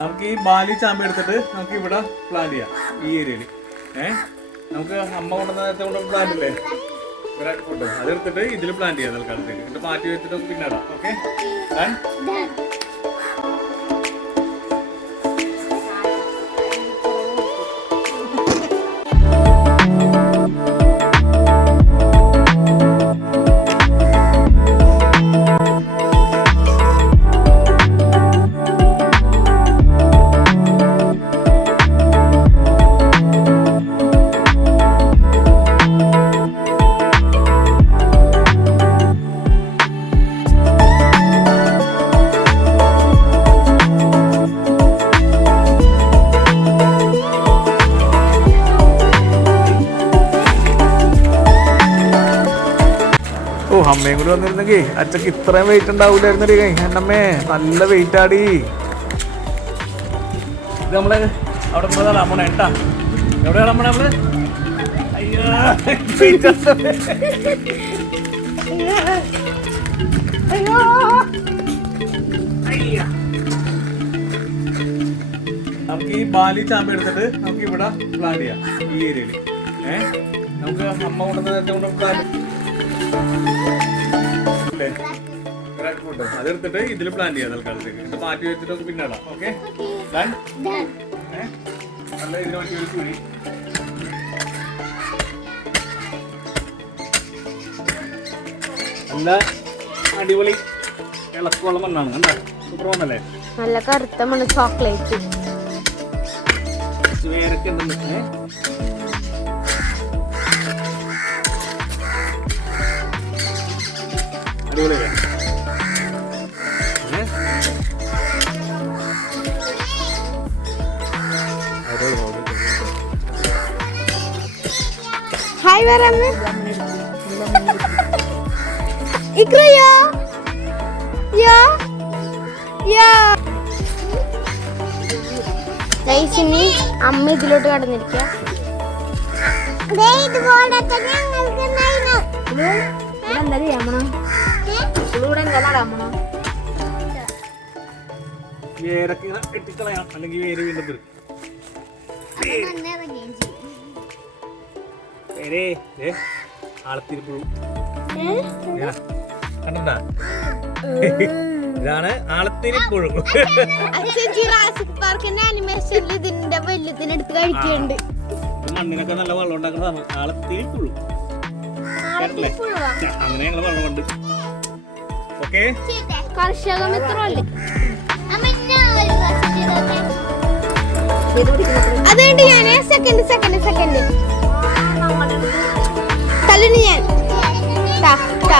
നമുക്ക് ഈ ബാലി ചാമ്പ എടുത്തിട്ട് നമുക്ക് ഇവിടെ പ്ലാൻ ചെയ്യാം ഈ ഏരിയയിൽ. ഏഹ് നമുക്ക് അമ്മ കൊണ്ടുവന്ന നേരത്തെ കൊണ്ട് പ്ലാന്റ് ഇല്ലേ? ഒരാൾക്ക് കൊണ്ടുപോകും അതെടുത്തിട്ട് ഇതിൽ പ്ലാൻ ചെയ്യാം തൽക്കാലത്തേക്ക്. എന്നിട്ട് മാറ്റി വെച്ചിട്ട് പിന്നെ ഓക്കെ അമ്മയും കൂടി വന്നിരുന്നെങ്കിൽ അച്ഛക്ക് ഇത്രയും വെയിറ്റ് ഉണ്ടാവൂലായിരുന്നടി എന്നമ്മേ നല്ല വെയിറ്റ് ആടി. ഇത് നമ്മൾ അവിടെ. നമുക്ക് ഈ ബാലി ചാമ്പ എടുത്തിട്ട് നമുക്ക് ഇവിടെ പ്ലാൻ ചെയ്യാം ഈ ഏരിയയിൽ ഏഹ് നമുക്ക് അമ്മ കൊണ്ടുവന്ന നേരത്തെ കൊണ്ട് പ്ലാൻ ഇല്ലേ? അതെടുത്തിട്ട് ഇതിൽ പ്ലാൻ ചെയ്യാം തൽക്കാലത്തേക്ക്. ഇത് മാറ്റി വെച്ചിട്ട് പിന്നെ ഇടാം. ഓക്കെ? നല്ല ഇതിന് പറ്റിയ ഒരു നല്ല അടിപൊളി ഇളക്കുള്ള മണ്ണാണ്. കണ്ടോ? സൂപ്പർ മണ്ണല്ലേ നല്ല കറുത്ത മണ്ണ് ചോക്ലേറ്റ് വേരൊക്കെ ഉണ്ടെന്ന് ഏ? അടിപൊളിയല്ലേ ഏ? അടിപൊളി. ഹായ് വരാമ ഇക്രയോ യോ. യോ. യോ. ജയ്സിനി അമ്മ ഇതിലോട്ട് കടന്നിരിക്കുക വേരൊക്കെ ഇങ്ങനെ വെട്ടിക്കളയാം അല്ലെങ്കിൽ വേര് വീണ്ടും തീർക്കും വേരേ ദേ, ആളത്തിരിപ്പുഴു കണ്ടാ ഇതാണ് ആളത്തിരിപ്പുഴു അച്ഛൻ ജിറാസിക് പാർക്കിന്റെ അനിമേഷനിൽ ഇതിന്റെ കഴിക്കുന്നുണ്ട് മണ്ണിനൊക്കെ നല്ല വെള്ളം ഉണ്ടാക്കുന്നതാണ് ആളത്തിരിപ്പുഴു അങ്ങനെ ഞങ്ങൾ വെള്ളം കൊണ്ട്. ഓക്കെ. കർഷക മിത്രമല്ലേ അതുകൊണ്ട് ഞാൻ സെക്കൻഡ് സെക്കൻഡ് സെക്കൻഡ് തല്ലിന് ഞാൻ. ടാ, ടാ.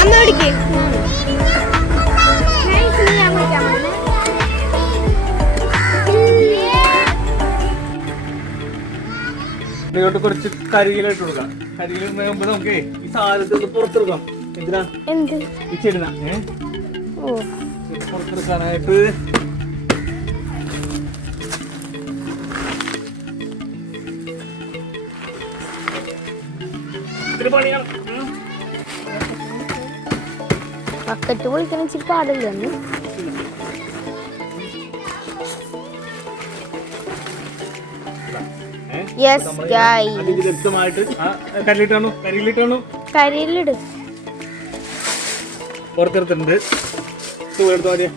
അമ്മ പിടിക്ക് ഇതിലോട്ട് കുറച്ച് കരിയിലിട്ട് കൊടുക്കാം. കരിയിൽ മുമ്പ് നമുക്ക് ഈ സാധനത്തിൽ പുറത്തെടുക്കാം. എന്തിനാ? എന്ത്? ഈ ചെടിന ഏഹ് പുറത്തെടുക്കാനായിട്ട്. പണിയാണ്. പക്കറ്റ് ബക്കറ്റ് പൊളിക്കണ ഇച്ചിരി പാടില്ല യെസ് നമ്മൾ ഗായ് അതിവിദഗ്ധമായിട്ട് ആ കരിയിലിട്ടാണു കരിയിലിട്ടാണു കരിയിലിട് പുറത്തെടുത്തിട്ടുണ്ട് തൂവൽ എടുത്തോ ആദ്യം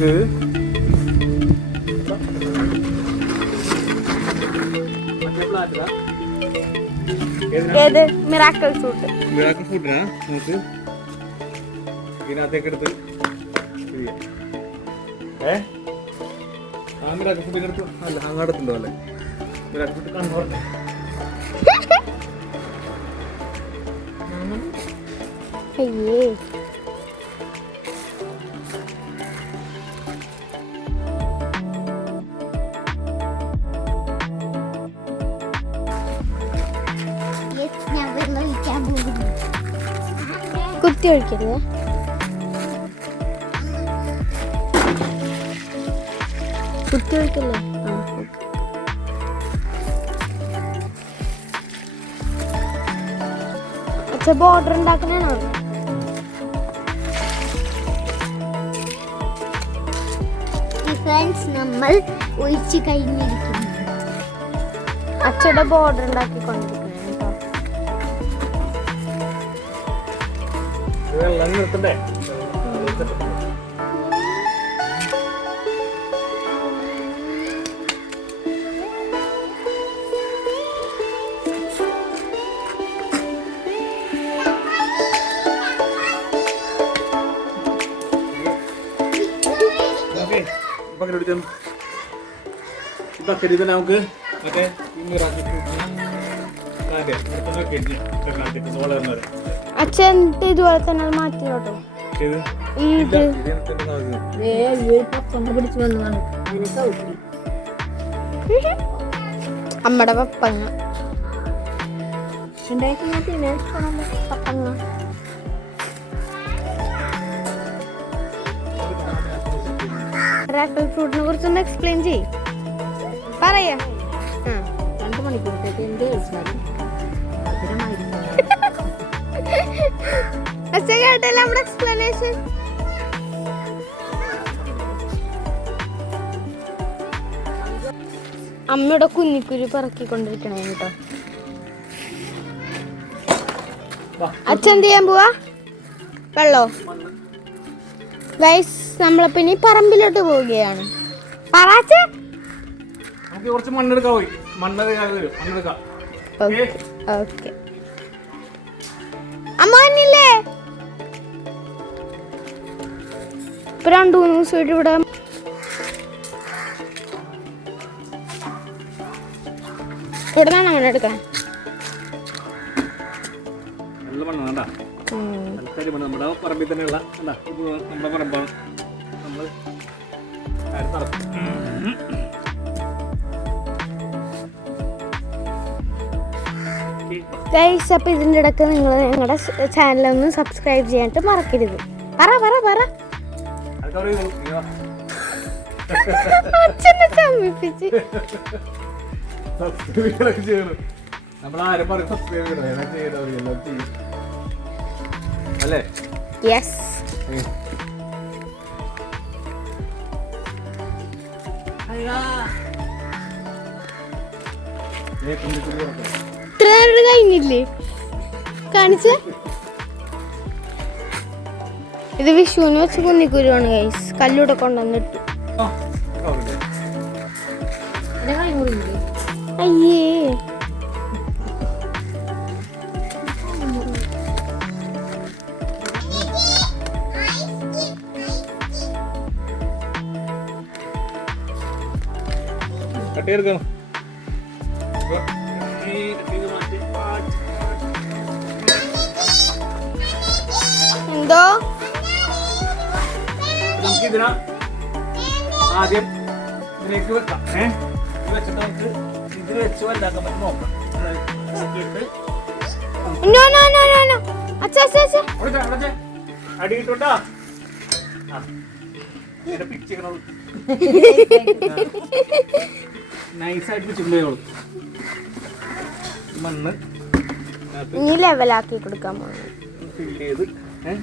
നമുക്ക് ഏത്? മിറാക്കിൾ സൂട്ട് നമുക്ക് ഇതിനകത്തേക്ക് എടുത്ത് ഏ? ആ മിറാക്കൽ ഫുഡിന്റെ അടുത്ത് അല്ല അങ്ങോട്ടുണ്ടോ അല്ലേ? മിറാക്കൽ ഫുഡ് കണ്ടോ? അയ്യേ. കുത്തി ഒഴിക്കരുത്. കുത്തി ഒഴിക്കല്ലേ? ആ അച്ഛ ബോർഡർ ഉണ്ടാക്കണേണോ ഫ്രണ്ട്സ് നമ്മൾ ഒഴിച്ച് കഴിഞ്ഞിരിക്കുന്നു. അച്ഛയുടെ ബോർഡർ ഉണ്ടാക്കിക്കൊണ്ടിരിക്കണേ വെള്ളം നിർത്തണ്ടേ ബക്കറ്റ് തന്നെ നമുക്ക്. മറ്റേ ഈ അച്ഛൻ ഇതുപോലെ തന്നെ മാറ്റി കേട്ടോ അമ്മടെ പപ്പങ്ങ. പപ്പങ്ങ. മിറാക്കിൾ ഫ്രൂട്ടിനെ കുറിച്ചൊന്ന് എക്സ്പ്ലെയിൻ ചെയ്യ്. പറയാ. രണ്ടു രണ്ട് മണിക്കൂറത്തേക്ക് എന്ത് കഴിച്ചാലും. കേട്ടല്ലോ നമ്മുടെ എക്സ്പ്ലനേഷൻ അമ്മയുടെ കുഞ്ഞിക്കുരു പറക്കിക്കൊണ്ടിരിക്കണേ കേട്ടോ. അച്ഛൻ എന്ത് ചെയ്യാൻ പോവാ? വെള്ളോ? ഗൈസ് നമ്മളിപ്പോ ഇനി പറമ്പിലോട്ട് പോവുകയാണ്. നമുക്ക് കുറച്ച് മണ്ണെടുക്കാൻ പോയി. മണ്ണ് തരും. മണ്ണെടുക്കാം. Okay okay. അമ്മ വന്നില്ലേ? ഇപ്പൊ രണ്ടു മൂന്ന് ദിവസമായിട്ട് ഇവിടെ ഇവിടെ നിന്നാണ് അങ്ങനെ എടുക്കാൻ? നല്ല മണ്ണ് വേണ്ട തലക്കാരി മണ്ണ് നമ്മുടെ പറമ്പിൽ തന്നെയുള്ള നമ്മുടെ പറമ്പാണ്. നമ്മൾ ഗൈസ് അപ്പൊ ഇതിന്റെ ഇടയ്ക്ക് നിങ്ങൾ ഞങ്ങളുടെ ചാനലൊന്ന് സബ്സ്ക്രൈബ് ചെയ്യാനായിട്ട് മറക്കരുത്. പറ പറ പറ. അച്ഛനെ Subscribe ചെയ്യലൊക്കെ ചെയ്യണം. നമ്മൾ ആരും പറയും സബ്സ്ക്രൈബ് ചെയ്യണം. ഏതാ ചെയ്യണം എല്ലാം ചെയ്യും. അല്ലേ? യെസ് ഇത്ര കഴിഞ്ഞില്ലേ? കാണിച്ച? ഇത് വിഷുവിന് വെച്ച് കുന്നിക്കുരുവാണ് ഗൈസ് കല്ലൂടെ കൊണ്ടുവന്നിട്ട്. അയ്യേ. കട്ട് നമുക്ക് ഇതിനാ ആദ്യം ഇതിലേക്ക് വെക്കാം. ഏ? വെച്ചിട്ട് നമുക്ക് ഇതിൽ വെച്ച് വലുതാക്കാൻ പറ്റും. നോക്കാം. No no no no no പിച്ചിക്കണോളൂ നൈസായിട്ട് പിച്ചിട്ടുണ്ടോളൂ മണ്ണ്. ഇനി ലെവലാക്കി കൊടുക്കാൻ ഫിൽ ചെയ്ത്. ഏ?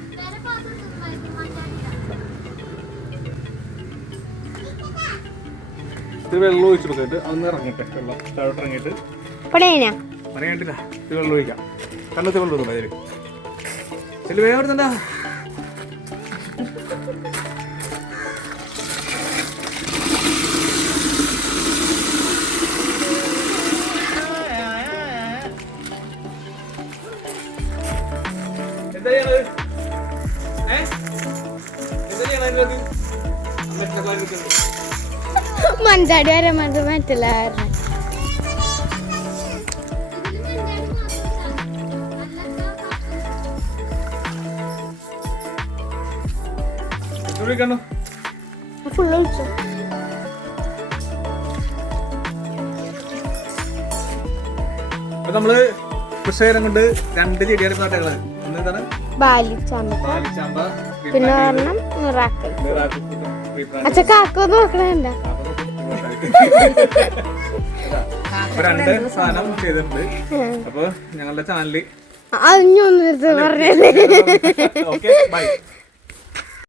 ഇത്തിരി വെള്ളം ഒഴിച്ചു കൊടുത്തിട്ട് ഇറങ്ങട്ടെ വെള്ളം താഴോട്ട് ഇറങ്ങിയിട്ട് പണിയായിട്ടില്ല ഇത്തിരി വെള്ളം ഒഴിക്കാം. കണ്ണത്തിൽ വെള്ളം ഒന്നും ചെല്ലു വേഗം വരുന്നുണ്ടാ എന്താ? ചെയ്യണത്? ഏ? എന്താ ചെയ്യണത് അമ്മ എത്ര കാര്യം മഞ്ചാടി വരെ മതി മറ്റില്ല ഫുള്ള് ഒഴിച്ചു. അപ്പൊ നമ്മൾ കൃഷി നേരം കൊണ്ട് രണ്ട് ചെടിയാണ് പാട്ടുകൾ എന്താണ് ബാലി ചാമ്പ. പിന്നെ ഒരെണ്ണം മിറാക്കൽ മിറാക്കിൾ. അച്ഛ കാക്കോ നോക്കണണ്ട? രണ്ട് സാധനം ചെയ്തിട്ടുണ്ട്. അപ്പൊ ഞങ്ങളുടെ ചാനലിൽ പറഞ്ഞല്ലേ? Okay bye